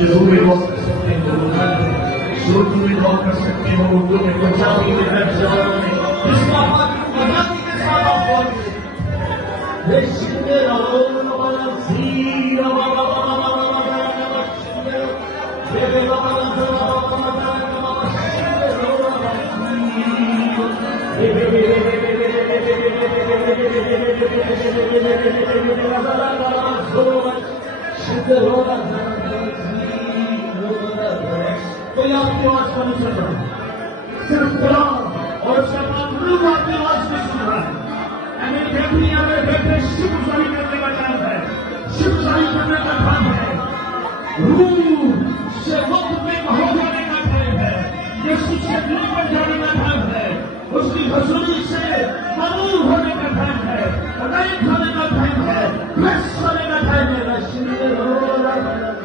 जरूर वॉक कर सकते हो, शुरू में वॉक कर सकते हो, उर्दू में पंजाबी में हर जगह में पंजाबी के साथ आप वॉक कोई आपकी आवाज को नहीं सुन रहा, सिर्फ कुरान और उसके बाद लोग आपकी आवाज को सुन रहा है। यानी दुनिया में बैठे शुक्रगुजारी करने का टाइम है, शुक्रगुजारी करने का टाइम है, रूह से वक्त में हो जाने का टाइम है, यीशु से दिल बन जाने का टाइम है, उसकी हजूरी से मरूर होने का टाइम है, अदाई खाने का टाइम है, फ्रेश होने का टाइम है। रशीद हो रहा है